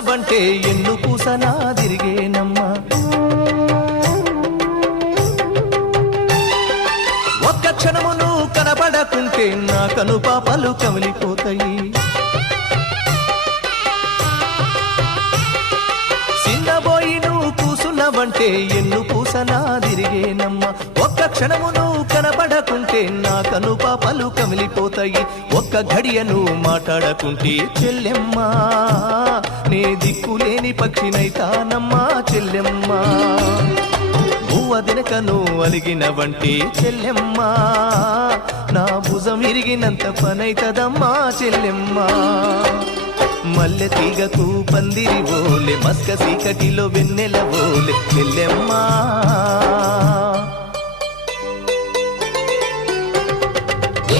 కూసున్నవంటే ఎన్ను పూసనా తిరిగేనమ్మా ఒక్క క్షణమును కనబడకుంటే నా కను పాపలు కమిలిపోతాయి చిన్నబోయి నువ్వు కూసున్నవంటే ఎన్ను పూసనా తిరిగేనమ్మా ఒక్క క్షణమును కనబడకుంటే నా కను పాపలు కమిలిపోతాయి ఒక్క గడియను మాట్లాడకుంటే చెల్లెమ్మా నే దిక్కులేని పక్షినైతానమ్మా చెల్లెమ్మా భూవ దినకను అలిగినవంటే చెల్లెమ్మా నా భుజం ఇరిగినంత పనైతదమ్మా చెల్లెమ్మా మల్లె తీగకు పందిరి ఓలే మస్క సీకటిలో వెన్నెల ఓలే చెల్లెమ్మా